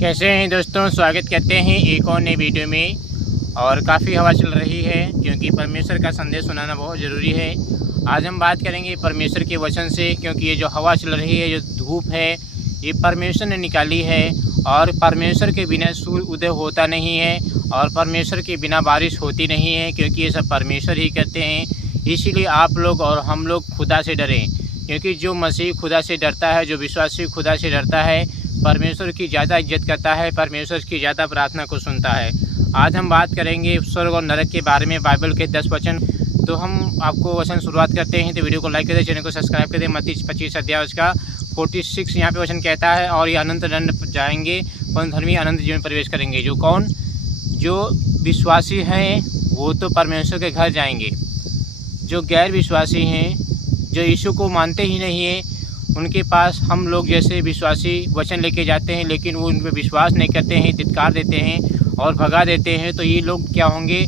कैसे हैं दोस्तों, स्वागत करते हैं एक और नई वीडियो में। और काफ़ी हवा चल रही है क्योंकि परमेश्वर का संदेश सुनाना बहुत ज़रूरी है। आज हम बात करेंगे परमेश्वर के वचन से, क्योंकि ये जो हवा चल रही है, जो धूप है, ये परमेश्वर ने निकाली है। और परमेश्वर के बिना सूर्य उदय होता नहीं है और परमेश्वर के बिना बारिश होती नहीं है, क्योंकि ये सब परमेश्वर ही करते हैं। इसीलिए आप लोग और हम लोग खुदा से डरें, क्योंकि जो मसीह खुदा से डरता है, जो विश्वासी खुदा से डरता है, परमेश्वर की ज़्यादा इज्जत करता है, परमेश्वर की ज़्यादा प्रार्थना को सुनता है। आज हम बात करेंगे स्वर्ग और नरक के बारे में, बाइबल के 10 वचन। तो हम आपको वचन शुरुआत करते हैं। तो वीडियो को लाइक कर दें, चैनल को सब्सक्राइब कर दें। मत्ती 25 अध्याय उसका 46 यहाँ पे वचन कहता है, और ये अनंत दंड जाएंगे परंतु धर्मी अनंत जीवन प्रवेश करेंगे। जो कौन? जो विश्वासी हैं वो तो परमेश्वर के घर जाएंगे। जो गैर विश्वासी हैं, जो यीशु को मानते ही नहीं है, उनके पास हम लोग जैसे विश्वासी वचन लेके जाते हैं, लेकिन वो उन पर विश्वास नहीं करते हैं, धिक्कार देते हैं और भगा देते हैं। तो ये लोग क्या होंगे?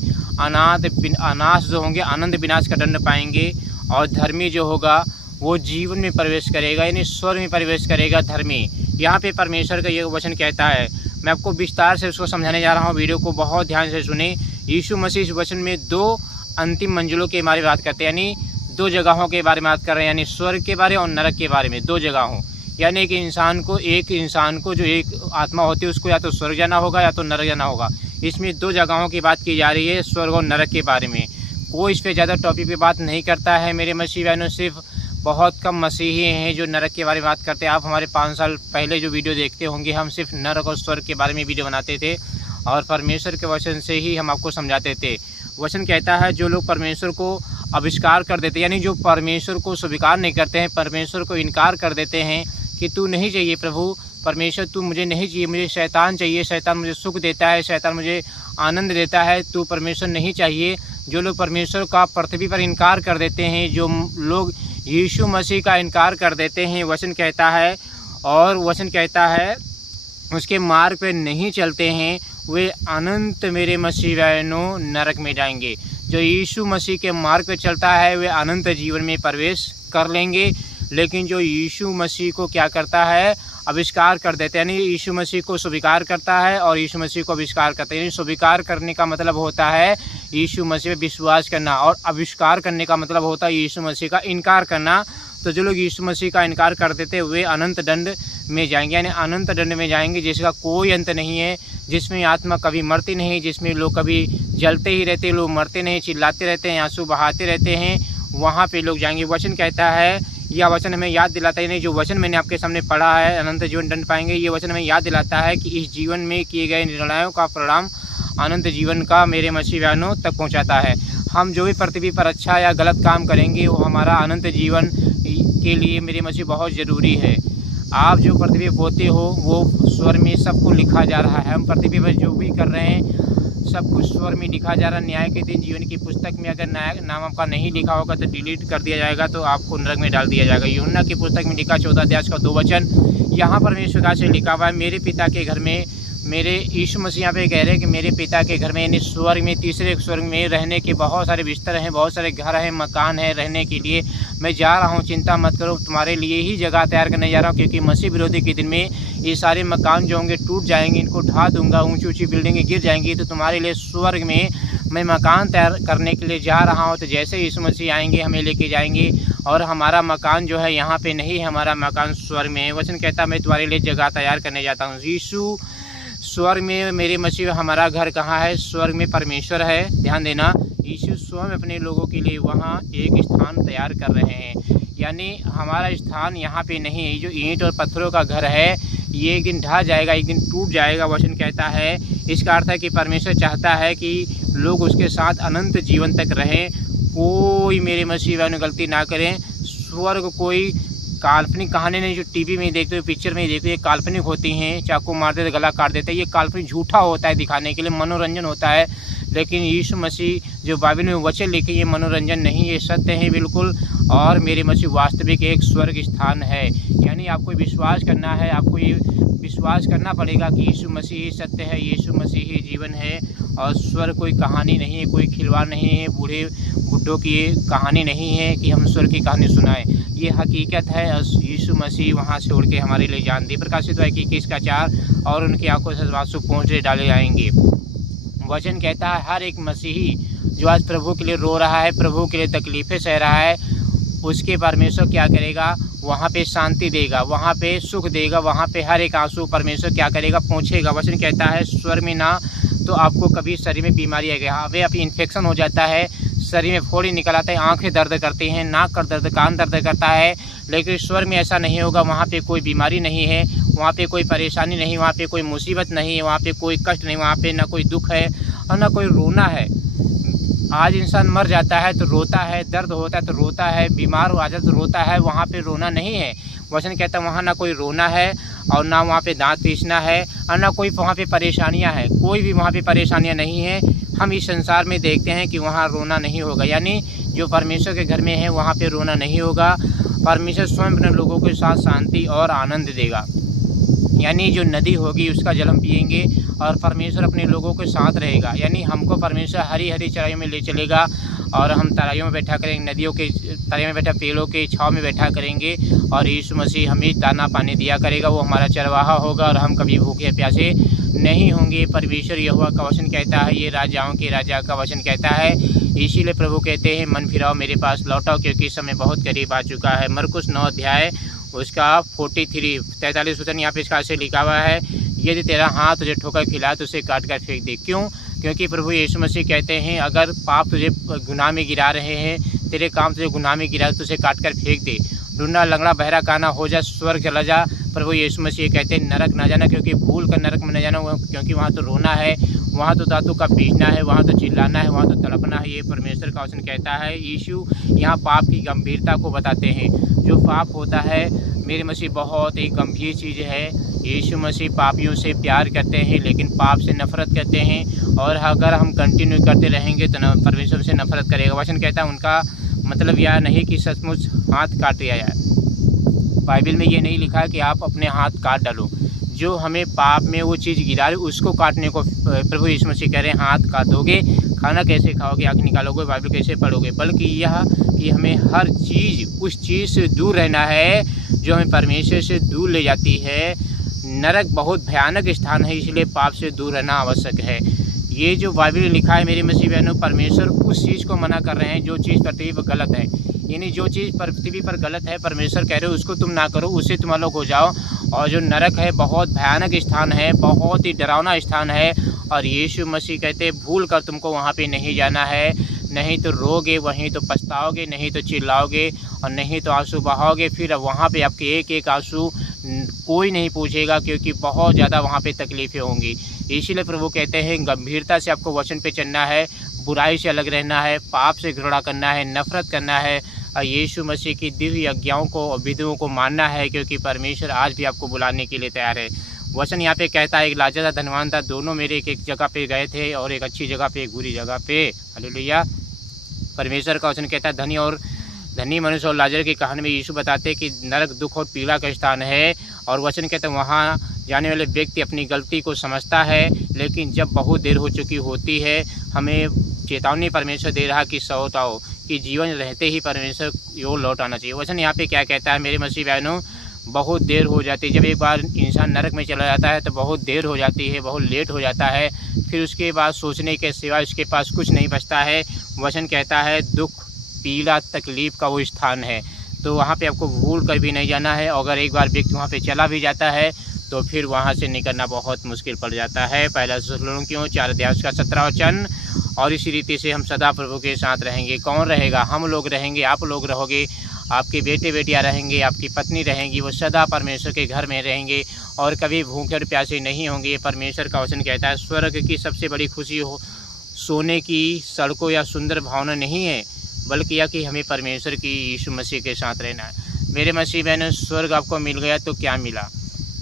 अनाथ जो होंगे, आनंद विनाश का दंड पाएंगे। और धर्मी जो होगा वो जीवन में प्रवेश करेगा, यानी स्वर्ग में प्रवेश करेगा धर्मी। यहाँ पे परमेश्वर का ये वचन कहता है। मैं आपको विस्तार से उसको समझाने जा रहा हूँ, वीडियो को बहुत ध्यान से सुने। यीशु मसीह इस वचन में 2 अंतिम मंजिलों के बारे में बात करते हैं, यानी 2 जगहों के बारे में बात कर रहे हैं, यानी स्वर्ग के बारे और नरक के बारे में। 2 जगहों, यानी एक इंसान को जो एक आत्मा होती है उसको या तो स्वर्ग जाना होगा या तो नरक जाना होगा। इसमें 2 जगहों की बात की जा रही है, स्वर्ग और नरक के बारे में। कोई इस पर ज़्यादा टॉपिक पे बात नहीं करता है मेरे मसीह बहनों। सिर्फ बहुत कम मसीही हैं जो नरक के बारे में बात करते हैं। आप हमारे 5 साल पहले जो वीडियो देखते होंगे, हम सिर्फ नरक और स्वर्ग के बारे में वीडियो बनाते थे और परमेश्वर के वचन से ही हम आपको समझाते थे। वचन कहता है, जो लोग परमेश्वर को अविष्कार कर देते हैं, यानी जो परमेश्वर को स्वीकार नहीं करते हैं, परमेश्वर को इनकार कर देते हैं कि तू नहीं चाहिए प्रभु, परमेश्वर तू मुझे नहीं चाहिए, मुझे शैतान चाहिए, शैतान मुझे सुख देता है, शैतान मुझे आनंद देता है, तू परमेश्वर नहीं चाहिए। जो लोग परमेश्वर का पृथ्वी पर इनकार कर देते हैं, जो लोग यीशु मसीह का इनकार कर देते हैं, वचन कहता है, और वचन कहता है उसके मार्ग पे नहीं चलते हैं, वे अनंत मेरे मसीह बहनों नरक में जाएंगे। जो यीशु मसीह के मार्ग पे चलता है वे अनंत जीवन में प्रवेश कर लेंगे। लेकिन जो यीशु मसीह को क्या करता है? अविष्कार कर देते हैं, यानी यीशु मसीह को स्वीकार करता है और यीशु मसीह को अविष्कार करता है। यानी स्वीकार करने का मतलब होता है यीशु मसीह पे विश्वास करना, और अविष्कार करने का मतलब होता है यीशु मसीह का इनकार करना। तो जो लोग यीशु मसीह का इनकार कर देते हैं वे अनंत दंड में जाएंगे, यानी अनंत दंड में जाएंगे जिसका कोई अंत नहीं है, जिसमें आत्मा कभी मरती नहीं, जिसमें लोग कभी जलते ही रहते, लोग मरते नहीं, चिल्लाते रहते हैं, आंसू बहाते रहते हैं, वहाँ पे लोग जाएंगे। वचन कहता है, यह वचन हमें याद दिलाता है, नहीं जो वचन मैंने आपके सामने पढ़ा है, अनंत जीवन दंड पाएंगे, ये वचन हमें याद दिलाता है कि इस जीवन में किए गए निर्णयों का परिणाम अनंत जीवन का मेरे मसीह बहनों तक पहुँचाता है। हम जो भी पृथ्वी पर अच्छा या गलत काम करेंगे वो हमारा अनंत जीवन के लिए मेरे मसीह बहुत ज़रूरी है। आप जो पृथ्वी पर होते हो वो स्वर में सब कुछ लिखा जा रहा है। हम पृथ्वी पर जो भी कर रहे हैं सब कुछ स्वर में लिखा जा रहा है। न्याय के दिन जीवन की पुस्तक में अगर नाम आपका नहीं लिखा होगा तो डिलीट कर दिया जाएगा, तो आपको नरक में डाल दिया जाएगा। यूहन्ना की पुस्तक में लिखा 14 अध्याय का 2 वचन, यहाँ परमेश्वर का से लिखा हुआ है, मेरे पिता के घर में, मेरे यीशु मसीह यहाँ पे कह रहे हैं कि मेरे पिता के घर में, यानी स्वर्ग में, तीसरे स्वर्ग में रहने के बहुत सारे बिस्तर हैं, बहुत सारे घर हैं, मकान है रहने के लिए। मैं जा रहा हूँ, चिंता मत करो, तुम्हारे लिए ही जगह तैयार करने जा रहा हूँ। क्योंकि मसीह विरोधी के दिन में ये सारे मकान जो होंगे टूट जाएंगे, इनको ढा दूंगा, ऊंची ऊंची बिल्डिंगें गिर जाएंगी, तो तुम्हारे लिए स्वर्ग में मैं मकान तैयार करने के लिए जा रहा हूँ। तो जैसे यीशु मसीह आएंगे हमें लेके जाएंगे, और हमारा मकान जो है यहाँ पे नहीं, हमारा मकान स्वर्ग में है। वचन कहता है, मैं तुम्हारे लिए जगह तैयार करने जाता हूँ। यीशु स्वर्ग में, मेरे मसीह हमारा घर कहाँ है? स्वर्ग में परमेश्वर है। ध्यान देना, यीशु स्वयं अपने लोगों के लिए वहाँ एक स्थान तैयार कर रहे हैं, यानी हमारा स्थान यहाँ पे नहीं है। जो ईंट और पत्थरों का घर है ये एक दिन ढह जाएगा, एक दिन टूट जाएगा। वचन कहता है, इसका अर्थ है कि परमेश्वर चाहता है कि लोग उसके साथ अनंत जीवन तक रहें, कोई मेरे मसीह बहनों गलती ना करें। स्वर्ग कोई काल्पनिक कहानी नहीं जो टीवी में देखते हो, पिक्चर में देखते हो, ये काल्पनिक होती हैं, चाकू मार देते गला काट देते हैं, ये काल्पनिक झूठा होता है, दिखाने के लिए मनोरंजन होता है। लेकिन यीशु मसीह जो बाइबल में वचन लिखे, ये मनोरंजन नहीं, ये सत्य है बिल्कुल। और मेरे मसीह वास्तविक एक स्वर्ग स्थान है, यानी आपको विश्वास करना है, आपको ये विश्वास करना पड़ेगा कि यीशु मसीह ही सत्य है, यीशु मसीह ही जीवन है, और स्वर्ग कोई कहानी नहीं है, कोई खिलवाड़ नहीं है, बूढ़े बुड्ढों की ये कहानी नहीं है कि हम स्वर्ग की कहानी सुनाएं। ये हकीकत है। यीशु मसीह वहाँ से उड़ के हमारे लिए जान दी। प्रकाशित हुआ कि 21 का 4, और उनकी आंखों से आंसू पहुँचे डाले जाएंगे। वचन कहता है हर एक मसीही जो आज प्रभु के लिए रो रहा है, प्रभु के लिए तकलीफ़ें सह रहा है, उसके परमेश्वर क्या करेगा, वहाँ पे शांति देगा, वहाँ पे सुख देगा, वहाँ पे हर एक आंसू परमेश्वर क्या करेगा, पहुँचेगा। वचन कहता है स्वर्ग में ना तो आपको कभी शरीर में बीमारी आएगी। हाँ, वे अभी इन्फेक्शन हो जाता है, शरीर में फोड़ी निकल आता है, आंखें दर्द करती हैं, नाक का दर्द, कान दर्द करता है, लेकिन स्वर्ग में ऐसा नहीं होगा। वहाँ पे कोई बीमारी नहीं है, वहाँ पे कोई परेशानी नहीं, वहाँ पे कोई मुसीबत नहीं है, वहाँ पे कोई कष्ट नहीं, वहाँ पे ना कोई दुख है और ना कोई रोना है। आज इंसान मर जाता है तो रोता है, दर्द होता है तो रोता है, बीमार हो जाता है तो रोता है, वहाँ पे रोना नहीं है। वचन कहता है वहाँ ना कोई रोना है और ना वहाँ पे दांत पीसना है और ना कोई वहाँ पे परेशानियाँ हैं, कोई भी वहाँ पे परेशानियाँ नहीं है। हम इस संसार में देखते हैं कि वहाँ रोना नहीं होगा, यानी जो परमेश्वर के घर में है वहाँ पे रोना नहीं होगा। परमेश्वर स्वयं अपने लोगों के साथ शांति और आनंद देगा, यानी जो नदी होगी उसका जल हम पिएंगे और परमेश्वर अपने लोगों के साथ रहेगा। यानी हमको परमेश्वर हरी हरी चराइयों में ले चलेगा और हम तराइयों में बैठा करेंगे, नदियों के तराइयों में बैठा, पेड़ों के छाँव में बैठा करेंगे और यीशु मसीह हमें दाना पानी दिया करेगा। वो हमारा चरवाहा होगा और हम कभी भूखे प्यासे नहीं होंगे। परमेश्वर यहोवा का वचन कहता है, ये राजाओं के राजा का वचन कहता है। इसीलिए प्रभु कहते हैं मन फिराओ, मेरे पास लौटाओ, क्योंकि समय बहुत करीब आ चुका है। मरकुस 9 अध्याय उसका 43 वचन यहाँ पे इसका ऐसे लिखा हुआ है, यदि तेरा हाथ तुझे ठोकर खिलाए तो उसे काट कर फेंक दे। क्यों? क्योंकि प्रभु यीशु मसीह कहते हैं अगर पाप तुझे गुनाह में गिरा रहे हैं, तेरे काम तुझे गुनाह में गिरा तो उसे काट कर फेंक दे। ढूंढना लंगड़ा बहरा काना हो जा, स्वर्ग चला जा। प्रभु यीशु मसीह कहते हैं नरक ना जाना, क्योंकि भूल कर नरक में न जाना, क्योंकि वहाँ तो रोना है, वहाँ तो दांतों का पीसना है, वहाँ तो चिल्लाना है, वहाँ तो तड़पना है। ये परमेश्वर का वचन कहता है। यीशु यहाँ पाप की गंभीरता को बताते हैं। जो पाप होता है मेरे मसीह बहुत एक गंभीर चीज़ है। यीशु मसीह पापियों से प्यार करते हैं लेकिन पाप से नफरत करते हैं, और अगर हम कंटिन्यू करते रहेंगे तो परमेश्वर से नफरत करेगा। वचन कहता है उनका मतलब यह नहीं कि सचमुच हाथ काट दिया जाए। बाइबल में ये नहीं लिखा है कि आप अपने हाथ काट डालो। जो हमें पाप में वो चीज़ गिरा रही उसको काटने को प्रभु यीशु मसीह कह रहे हैं हाथ काट दोगे, खाना कैसे खाओगे, आँख निकालोगे, बाइबल कैसे पढ़ोगे, बल्कि यह कि हमें हर चीज़ उस चीज़ से दूर रहना है जो हमें परमेश्वर से दूर ले जाती है। नरक बहुत भयानक स्थान है, इसलिए पाप से दूर रहना आवश्यक है। ये जो बाइबल में लिखा है मेरी मसीह बहनों, परमेश्वर उस चीज़ को मना कर रहे हैं जो चीज़ पृथ्वी पर गलत है। यानी जो चीज़ पृथ्वी पर गलत है परमेश्वर कह रहे हो उसको तुम ना करो, उससे तुम अलग हो जाओ। और जो नरक है बहुत भयानक स्थान है, बहुत ही डरावना स्थान है, और यीशु मसीह कहते भूल कर तुमको वहाँ पे नहीं जाना है। नहीं तो रोगे, वहीं तो पछताओगे, नहीं तो चिल्लाओगे और नहीं तो आंसू बहाओगे। फिर वहाँ पे आपके एक एक आंसू कोई नहीं पूछेगा, क्योंकि बहुत ज़्यादा वहाँ पे तकलीफ़ें होंगी। इसीलिए प्रभु कहते हैं गंभीरता से आपको वचन पे चलना है, बुराई से अलग रहना है, पाप से घृणा करना है, नफरत करना है, और यीशु मसीह की दिव्य आज्ञाओं को और विधियों को मानना है, क्योंकि परमेश्वर आज भी आपको बुलाने के लिए तैयार है। वचन यहाँ पे कहता है एक लाजर था, धनवान था, दोनों मेरे एक जगह पे गए थे, और एक अच्छी जगह पे एक बुरी जगह पे। हालेलुया। परमेश्वर का वचन कहता है धनी मनुष्य और लाजर की कहानी में यीशु बताते हैं कि नरक दुख और पीड़ा का स्थान है, और वचन कहते हैं वहाँ जाने वाले व्यक्ति अपनी गलती को समझता है, लेकिन जब बहुत देर हो चुकी होती है हमें चेतावनी परमेश्वर दे रहा कि सौत आओ, कि जीवन रहते ही परमेश्वर को लौट आना चाहिए। वचन यहाँ पे क्या कहता है मेरे मसीह बहनों, बहुत देर हो जाती है। जब एक बार इंसान नरक में चला जाता है तो बहुत देर हो जाती है, बहुत लेट हो जाता है, फिर उसके बाद सोचने के सिवा उसके पास कुछ नहीं बचता है। वचन कहता है दुख पीड़ा तकलीफ़ का वो स्थान है, तो वहाँ पे आपको भूल कर भी नहीं जाना है। अगर एक बार व्यक्ति वहाँ पे चला भी जाता है तो फिर वहाँ से निकलना बहुत मुश्किल पड़ जाता है। पहला थिस्सलुनीकियों 4 अध्याय का 17 वचन। और इसी रीति से हम सदा प्रभु के साथ रहेंगे। कौन रहेगा? हम लोग रहेंगे, आप लोग रहोगे, आपके बेटे बेटियां रहेंगे, आपकी पत्नी रहेंगी, वो सदा परमेश्वर के घर में रहेंगे और कभी भूखे और प्यासे नहीं होंगे। ये परमेश्वर का वचन कहता है। स्वर्ग की सबसे बड़ी खुशी हो सोने की सड़कों या सुंदर भावना नहीं है, बल्कि यह कि हमें परमेश्वर की यीशु मसीह के साथ रहना है। मेरे मसीह बहनों, स्वर्ग आपको मिल गया तो क्या मिला?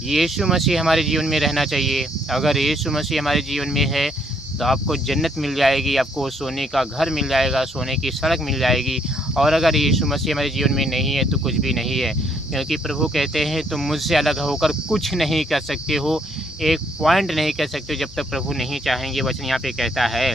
यीशु मसीह हमारे जीवन में रहना चाहिए। अगर यीशु मसीह हमारे जीवन में है तो आपको जन्नत मिल जाएगी, आपको सोने का घर मिल जाएगा, सोने की सड़क मिल जाएगी। और अगर यीशु मसीह हमारे जीवन में नहीं है तो कुछ भी नहीं है, क्योंकि प्रभु कहते हैं तुम मुझसे अलग होकर कुछ नहीं कर सकते हो, एक पॉइंट नहीं कर सकते जब तक प्रभु नहीं चाहेंगे। वचन यहाँ पे कहता है,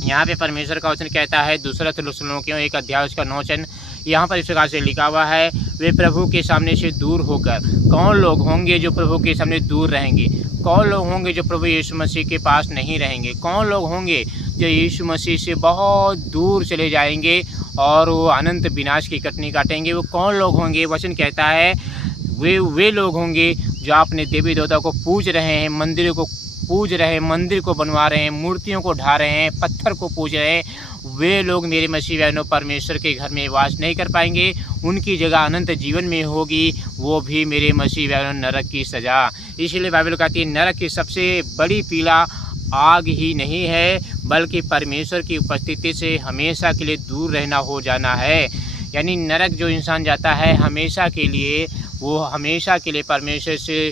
यहाँ पे परमेश्वर का वचन कहता है दूसरा थिस्सलुनीकियों 1 अध्याय उसका 9 वचन, यहाँ पर इस प्रकार से लिखा हुआ है, वे प्रभु के सामने से दूर होकर। कौन लोग होंगे जो प्रभु के सामने दूर रहेंगे? कौन लोग होंगे जो प्रभु यीशु मसीह के पास नहीं रहेंगे? कौन लोग होंगे जो यीशु मसीह से बहुत दूर चले जाएंगे और वो अनंत विनाश की कटनी काटेंगे? वो कौन लोग होंगे? वचन कहता है वे लोग होंगे जो अपने देवी देवता को पूज रहे हैं, मंदिरों को पूज रहे हैं, मंदिर को बनवा रहे हैं, मूर्तियों को ढा रहे हैं, पत्थर को पूज रहे हैं। वे लोग मेरे मसीह बहनों परमेश्वर के घर में वास नहीं कर पाएंगे। उनकी जगह अनंत जीवन में होगी, वो भी मेरे मसीह बहनों नरक की सज़ा। इसलिए बाइबल कहती है नरक की सबसे बड़ी पीड़ा आग ही नहीं है, बल्कि परमेश्वर की उपस्थिति से हमेशा के लिए दूर रहना हो जाना है। यानी नरक जो इंसान जाता है हमेशा के लिए, वो हमेशा के लिए परमेश्वर से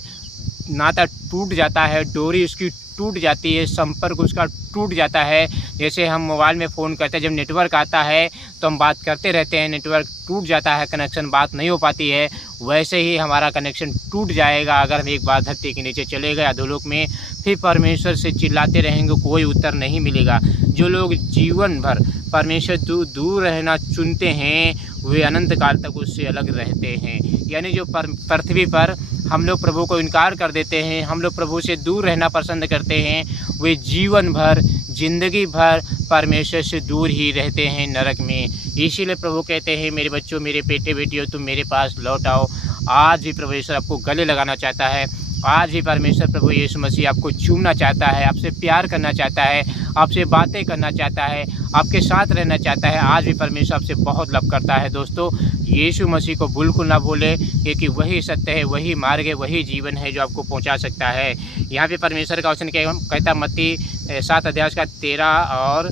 नाता टूट जाता है, डोरी उसकी टूट जाती है, संपर्क उसका टूट जाता है। जैसे हम मोबाइल में फ़ोन करते हैं, जब नेटवर्क आता है तो हम बात करते रहते हैं, नेटवर्क टूट जाता है, कनेक्शन बात नहीं हो पाती है, वैसे ही हमारा कनेक्शन टूट जाएगा अगर हम एक बार धरती के नीचे चले गए अधोलोक में। फिर परमेश्वर से चिल्लाते रहेंगे, कोई उत्तर नहीं मिलेगा। जो लोग जीवन भर परमेश्वर दूर रहना चुनते हैं वे अनंत काल तक उससे अलग रहते हैं। यानी जो पृथ्वी पर हम लोग प्रभु को इनकार कर देते हैं, हम लोग प्रभु से दूर रहना पसंद करते हैं, वे जीवन भर जिंदगी भर परमेश्वर से दूर ही रहते हैं नरक में। इसीलिए प्रभु कहते हैं मेरे बच्चों, मेरे बेटे बेटियों, तुम मेरे पास लौट आओ। आज भी परमेश्वर आपको गले लगाना चाहता है। आज भी परमेश्वर प्रभु यीशु मसीह आपको चूमना चाहता है, आपसे प्यार करना चाहता है, आपसे बातें करना चाहता है, आपके साथ रहना चाहता है। आज भी परमेश्वर आपसे बहुत लव करता है। दोस्तों, यीशु मसीह को बिल्कुल ना भूले, क्योंकि वही सत्य है, वही मार्ग है, वही जीवन है जो आपको पहुंचा सकता है। यहाँ पे परमेश्वर का वचन कहता मत्ती 7 अध्याय का 13 और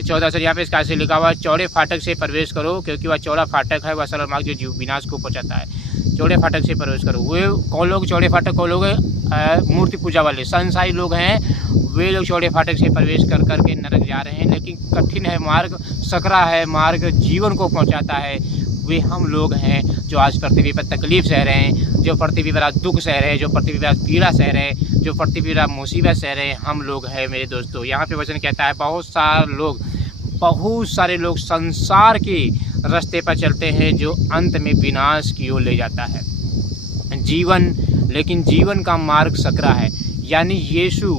14 से यहाँ पे इसका ऐसे लिखा हुआ, चौड़े फाटक से प्रवेश करो, क्योंकि वह चौड़ा फाटक है, वह सरल मार्ग जो जीव विनाश को पहुँचाता है। चौड़े फाटक से प्रवेश करो। वे कौन लोग चौड़े फाटक? कौन लोग? मूर्ति पूजा वाले संसारी लोग हैं, वे लोग चौड़े फाटक से प्रवेश कर करके नरक जा रहे हैं। लेकिन कठिन है मार्ग, सकरा है मार्ग, जीवन को पहुंचाता है। वे हम लोग हैं जो आज पृथ्वी पर तकलीफ सह रहे हैं, जो पृथ्वी पर आज दुख सह रहे हैं, जो पृथ्वी पर आज पीड़ा सह रहे हैं, जो पृथ्वी पर मुसीबत सह रहे हैं, हम लोग हैं मेरे दोस्तों। यहाँ पे वचन कहता है बहुत सारे लोग संसार के रास्ते पर चलते हैं जो अंत में विनाश की ओर ले जाता है। लेकिन जीवन का मार्ग सकरा है। यानी यीशु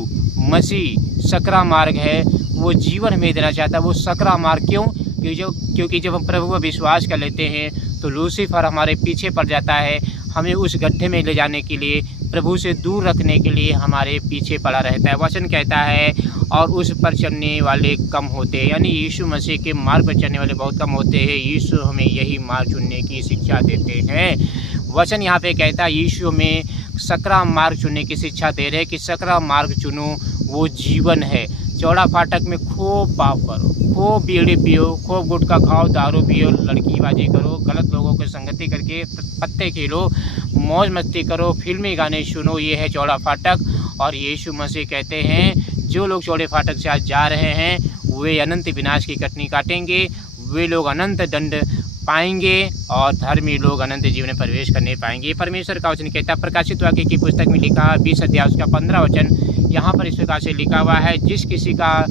मसीह सकरा मार्ग है, वो जीवन हमें देना चाहता है। वो सकरा मार्ग क्यों? क्योंकि जब हम प्रभु पर विश्वास कर लेते हैं तो लूसीफर हमारे पीछे पड़ जाता है, हमें उस गड्ढे में ले जाने के लिए, प्रभु से दूर रखने के लिए हमारे पीछे पड़ा रहता है। वचन कहता है और उस पर चलने वाले कम होते हैं। यानी यीशु मसीह के मार्ग पर चलने वाले बहुत कम होते हैं। यीशु हमें यही मार्ग चुनने की शिक्षा देते हैं। वचन यहाँ पे कहता है यीशु में सकरा मार्ग चुनने की शिक्षा दे रहे हैं कि सकरा मार्ग चुनो, वो जीवन है। चौड़ा फाटक में खूब पाप करो, खूब बीड़ी पियो, खूब गुटखा खाओ, दारू पियो, लड़कीबाजी करो, गलत लोगों की संगति करके पत्ते खेलो, मौज मस्ती करो, फिल्मी गाने सुनो, ये है चौड़ा फाटक। और यीशु मसीह कहते हैं जो लोग चौड़े फाटक से आज जा रहे हैं वे अनंत विनाश की कटनी काटेंगे, वे लोग अनंत दंड पाएंगे और धर्मी लोग अनंत जीवन में प्रवेश करने पाएंगे। परमेश्वर का वचन कहता है प्रकाशित वाक्य की पुस्तक में लिखा 20 अध्याय उसका 15 वचन, यहाँ पर इस प्रकार से लिखा हुआ है, जिस किसी का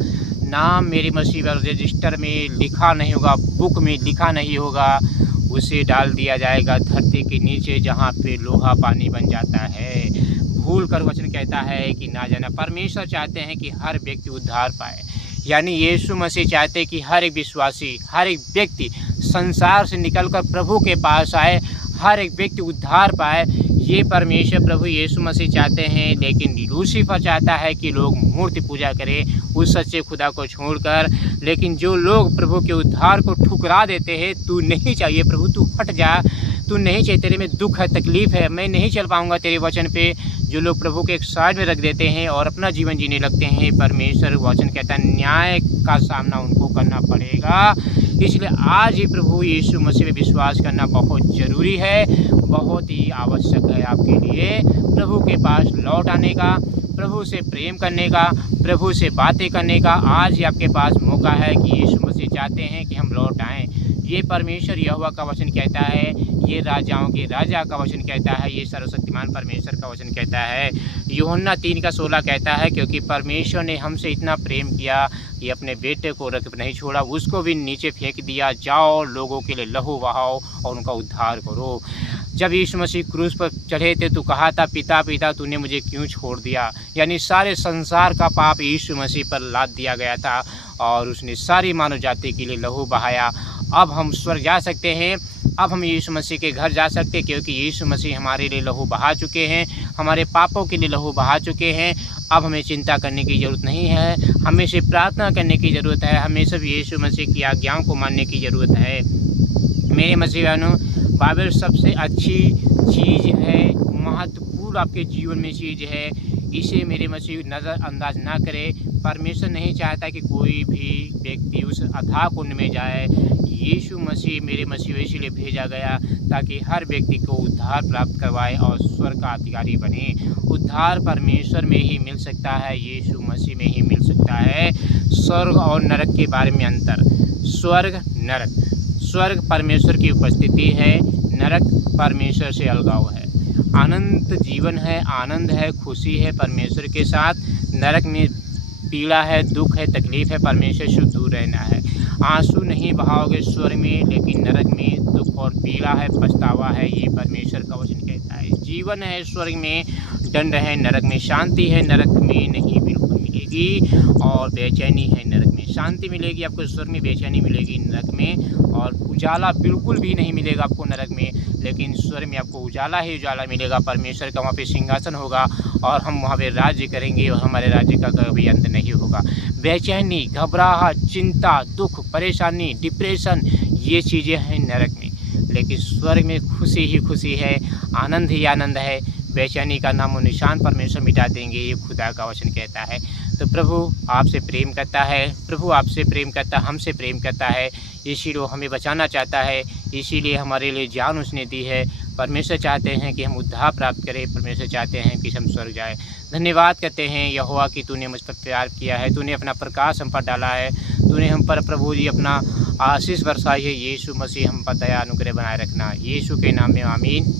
नाम मेरी मसीह रजिस्टर में लिखा नहीं होगा, बुक में लिखा नहीं होगा, उसे डाल दिया जाएगा धरती के नीचे, जहाँ पे लोहा पानी बन जाता है। भूल कर वचन कहता है कि ना जाना। परमेश्वर चाहते हैं कि हर व्यक्ति उद्धार पाए। यानी यीशु मसीह चाहते हैं कि हर एक विश्वासी, हर एक व्यक्ति संसार से निकलकर प्रभु के पास आए, हर एक व्यक्ति उद्धार पाए। ये परमेश्वर प्रभु यीशु मसीह चाहते हैं। लेकिन लूसीफर चाहता है कि लोग मूर्ति पूजा करें उस सच्चे खुदा को छोड़कर। लेकिन जो लोग प्रभु के उद्धार को ठुकरा देते हैं, तू नहीं चाहिए प्रभु, तू हट जा, तू नहीं चाहिए, तेरे में दुख है, तकलीफ़ है, मैं नहीं चल पाऊंगा तेरे वचन पे, जो लोग प्रभु के एक साइड में रख देते हैं और अपना जीवन जीने लगते हैं, परमेश्वर वचन कहता है न्याय का सामना उनको करना पड़ेगा। इसलिए आज ही प्रभु यीशु मसीह में विश्वास करना बहुत ज़रूरी है, बहुत ही आवश्यक है आपके लिए प्रभु के पास लौट आने का, प्रभु से प्रेम करने का, प्रभु से बातें करने का। आज ही आपके पास मौका है कि यीशु मसीह चाहते हैं कि हम लौट आएँ। ये परमेश्वर यहोवा का वचन कहता है, ये राजाओं के राजा का वचन कहता है, ये सर्वशक्तिमान परमेश्वर का वचन कहता है। यूहन्ना 3:16 कहता है, क्योंकि परमेश्वर ने हमसे इतना प्रेम किया कि अपने बेटे को रख नहीं छोड़ा, उसको भी नीचे फेंक दिया। जाओ लोगों के लिए लहू बहाओ और उनका उद्धार करो। जब यीशु मसीह क्रूस पर चढ़े थे तो कहा था, पिता पिता तूने मुझे क्यों छोड़ दिया। यानी सारे संसार का पाप यीशु मसीह पर लाद दिया गया था और उसने सारी मानव जाति के लिए लहू बहाया। अब हम स्वर्ग जा सकते हैं, अब हम यीशु मसीह के घर जा सकते हैं, क्योंकि यीशु मसीह हमारे लिए लहू बहा चुके हैं, हमारे पापों के लिए लहू बहा चुके हैं। अब हमें चिंता करने की ज़रूरत नहीं है, हमें सिर्फ प्रार्थना करने की ज़रूरत है, हमें सिर्फ यीशु मसीह की आज्ञाओं को मानने की ज़रूरत है। मेरे मसीह बहनों, बाइबल सबसे अच्छी चीज़ है, महत्वपूर्ण आपके जीवन में चीज़ है, इसे मेरे मसीह नज़रअंदाज ना करें। परमेश्वर नहीं चाहता कि कोई भी व्यक्ति उस अथाह कुंड में जाए। यीशु मसीह मेरे मसीह इसीलिए भेजा गया ताकि हर व्यक्ति को उद्धार प्राप्त करवाए और स्वर्ग का अधिकारी बने। उद्धार परमेश्वर में ही मिल सकता है, यीशु मसीह में ही मिल सकता है। स्वर्ग और नरक के बारे में अंतर। स्वर्ग नरक, स्वर्ग परमेश्वर की उपस्थिति है, नरक परमेश्वर से अलगाव है। अनंत जीवन है, आनंद है, खुशी है परमेश्वर के साथ। नरक में पीड़ा है, दुख है, तकलीफ़ है, परमेश्वर से दूर रहना है। आंसू नहीं बहाओगे स्वर्ग में, लेकिन नरक में दुख और पीड़ा है, पछतावा है, ये परमेश्वर का वचन कहता है। जीवन है स्वर्ग में, दंड है नरक में, शांति है नरक में नहीं बिल्कुल मिलेगी, और बेचैनी है नरक में। शांति मिलेगी आपको स्वर्ग में, बेचैनी मिलेगी नरक में, और उजाला बिल्कुल भी नहीं मिलेगा आपको नरक में, लेकिन स्वर्ग में आपको उजाला ही उजाला मिलेगा। परमेश्वर का वहाँ पे सिंहासन होगा और हम वहाँ पे राज्य करेंगे और हमारे राज्य का कभी अंत नहीं होगा। बेचैनी, घबराहट, चिंता, दुख, परेशानी, डिप्रेशन, ये चीज़ें हैं नरक में, लेकिन स्वर्ग में खुशी ही खुशी है, आनंद ही आनंद है। बेचैनी का नामो निशान परमेश्वर मिटा देंगे, ये खुदा का वचन कहता है। तो प्रभु आपसे प्रेम करता है, प्रभु आपसे प्रेम करता है, हमसे प्रेम करता है, इसीलिए हमें बचाना चाहता है, इसीलिए हमारे लिए जान उसने दी है। परमेश्वर चाहते हैं कि हम उद्धार प्राप्त करें, परमेश्वर चाहते हैं कि हम स्वर्ग जाएं। धन्यवाद करते हैं यहोवा कि तूने मुझ पर प्यार किया है, तूने अपना प्रकाश हम पर डाला है, तूने हम पर प्रभु जी अपना आशीष बरसाई है। यीशु मसीह हम पर दया अनुग्रह बनाए रखना, यीशु के नाम में आमीन।